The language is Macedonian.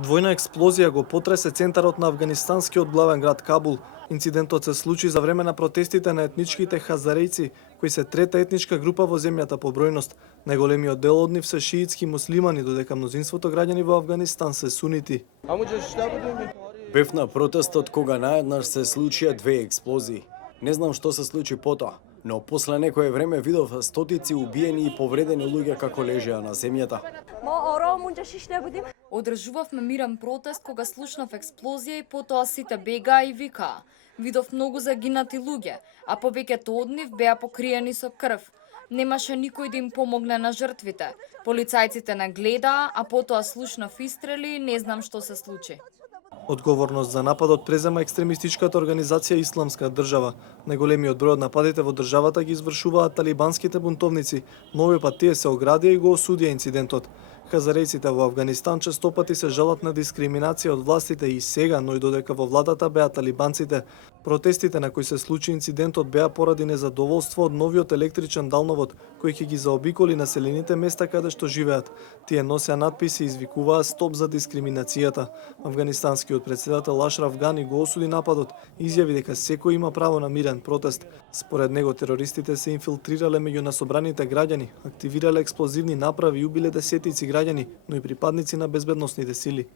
Двојна експлозија го потресе центарот на афганистанскиот главен град Кабул. Инцидентот се случи за време на протестите на етничките хазарејци, кои се трета етничка група во земјата по бројност. Најголемиот дел од нив се шиитски муслимани, додека мнозинството граѓани во Афганистан се сунити. Бев на протестот кога наеднаш се случија две експлозии. Не знам што се случи потоа, но после некое време видов стотици убиени и повредени луѓе како лежеа на земјата. Одржувавме мирен протест кога слушнав експлозија и потоа сите бегаа и викаа. Видов многу загинати луѓе, а повеќето од нив беа покриени со крв. Немаше никој да им помогне на жртвите. Полицајците не гледаа, а потоа слушнав истрели и не знам што се случи. Одговорност за нападот презема екстремистичката организација Исламска држава. Најголемиот број од нападите во државата ги извршуваат талибанските бунтовници, но овој пат тие се оградија и го осудија инцидентот. Хазарејците во Афганистан честопати се жалат на дискриминација од властите и сега, но и додека во владата беа талибанците. Протестите на кои се случи инцидентот беа поради незадоволство од новиот електричен далновод, кој ќе ги заобиколи населените места каде што живеат. Тие носеа надписи и извикуваа стоп за дискриминацијата. Афганистанскиот председател Ашраф Гани го осуди нападот и изјави дека секој има право на мирен протест. Според него терористите се инфилтрирале меѓу насобраните граѓани, активирале експлозивни направи и убиле десетици граѓани, но и припадници на безбедносните сили.